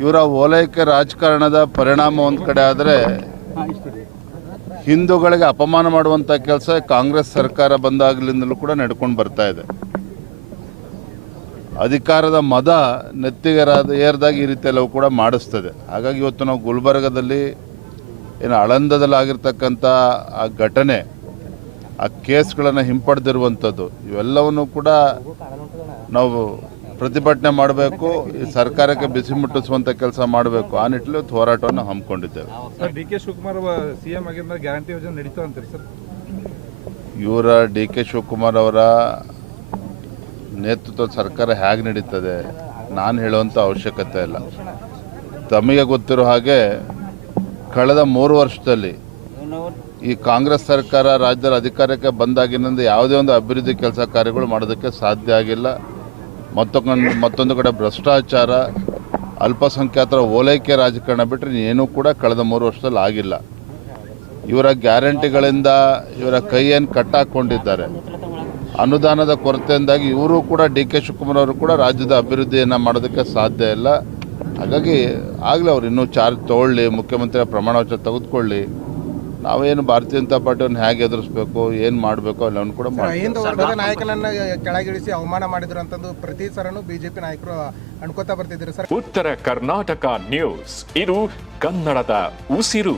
ಇವರ ಓಲೈಕೆ ರಾಜಕಾರಣದ ಪರಿಣಾಮ ಒಂದು ಕಡೆ ಆದರೆ ಹಿಂದೂಗಳಿಗೆ ಅಪಮಾನ ಮಾಡುವಂಥ ಕೆಲಸ ಕಾಂಗ್ರೆಸ್ ಸರ್ಕಾರ ಬಂದಾಗಲಿಂದಲೂ ಕೂಡ ನಡ್ಕೊಂಡು ಬರ್ತಾ ಇದೆ. ಅಧಿಕಾರದ ಮದ ನೆತ್ತಿಗೆ ಏರಿದಾಗ ಈ ರೀತಿ ಎಲ್ಲವೂ ಕೂಡ ಮಾಡಿಸ್ತದೆ. ಹಾಗಾಗಿ ಇವತ್ತು ನಾವು ಗುಲ್ಬರ್ಗದಲ್ಲಿ ಏನು ಆಳಂದದಲ್ಲಾಗಿರ್ತಕ್ಕಂಥ ಆ ಘಟನೆ, ಆ ಕೇಸ್ಗಳನ್ನು ಹಿಂಪಡೆದಿರುವಂಥದ್ದು, ಇವೆಲ್ಲವನ್ನು ಕೂಡ ನಾವು ಪ್ರತಿಭಟನೆ ಮಾಡಬೇಕು, ಈ ಸರ್ಕಾರಕ್ಕೆ ಬಿಸಿ ಮುಟ್ಟಿಸುವಂಥ ಕೆಲಸ ಮಾಡಬೇಕು. ಆ ನಿಟ್ಟಿನಲ್ಲಿ ಹೋರಾಟವನ್ನು ಹಮ್ಮಿಕೊಂಡಿದ್ದೇವೆ. Sir, D K Shivakumar CM ಆಗಿದ್ದ ಗ್ಯಾರಂಟಿ ಯೋಜನೆ ನಡೀತಾ ಅಂತೀರಿ ಸರ್? ಇವರ ಡಿ ಕೆ ಶಿವಕುಮಾರ್ ಅವರ ನೇತೃತ್ವದ ಸರ್ಕಾರ ಹೇಗೆ ನಡೀತದೆ ನಾನು ಹೇಳುವಂಥ ಅವಶ್ಯಕತೆ ಇಲ್ಲ. ತಮಗೆ ಗೊತ್ತಿರೋ ಹಾಗೆ ಕಳೆದ 3 ವರ್ಷದಲ್ಲಿ ಈ ಕಾಂಗ್ರೆಸ್ ಸರ್ಕಾರ ರಾಜ್ಯದ ಅಧಿಕಾರಕ್ಕೆ ಬಂದಾಗಿನಿಂದ ಯಾವುದೇ ಒಂದು ಅಭಿವೃದ್ಧಿ ಕೆಲಸ ಕಾರ್ಯಗಳು ಮಾಡೋದಕ್ಕೆ ಸಾಧ್ಯ ಆಗಿಲ್ಲ. ಮತ್ತೊಂದು ಕಡೆ ಭ್ರಷ್ಟಾಚಾರ, ಅಲ್ಪಸಂಖ್ಯಾತರ ಓಲೈಕೆ ರಾಜಕಾರಣ ಬಿಟ್ಟರೆ ಏನೂ ಕೂಡ ಕಳೆದ 3 ವರ್ಷದಲ್ಲಿ ಆಗಿಲ್ಲ. ಇವರ ಗ್ಯಾರಂಟಿಗಳಿಂದ ಇವರ ಕೈಯನ್ನು ಕಟ್ಟಾಕೊಂಡಿದ್ದಾರೆ. ಅನುದಾನದ ಕೊರತೆಯಿಂದಾಗಿ ಇವರು ಕೂಡ ಡಿ ಕೆ ಶಿವಕುಮಾರ್ ಅವರು ಕೂಡ ರಾಜ್ಯದ ಅಭಿವೃದ್ಧಿಯನ್ನು ಮಾಡೋದಕ್ಕೆ ಸಾಧ್ಯ ಇಲ್ಲ. ಹಾಗಾಗಿ ಆಗಲೇ ಅವ್ರು ಇನ್ನೂ ಚಾರ್ಜ್ ತೊಗೊಳ್ಳಿ, ಮುಖ್ಯಮಂತ್ರಿ ಪ್ರಮಾಣ ವಚನ ತೆಗೆದುಕೊಳ್ಳಿ. ನಾವೇನು ಭಾರತೀಯ ಜನತಾ ಪಾರ್ಟಿಯನ್ನು ಹೇಗೆ ಎದುರಿಸಬೇಕು, ಏನು ಮಾಡಬೇಕು ಅಲ್ಲವನ್ನು ಕೂಡ ವರ್ಗದ ನಾಯಕನನ್ನ ಕೆಳಗಿಳಿಸಿ ಅವಮಾನ ಮಾಡಿದ್ರು ಅಂತಂದು ಪ್ರತಿ ಸರನು ಬಿಜೆಪಿ ನಾಯಕರು ಅನ್ಕೋತಾ ಬರ್ತಿದ್ರು ಸರ್. ಉತ್ತರ ಕರ್ನಾಟಕ ನ್ಯೂಸ್, ಇದು ಕನ್ನಡದ ಉಸಿರು.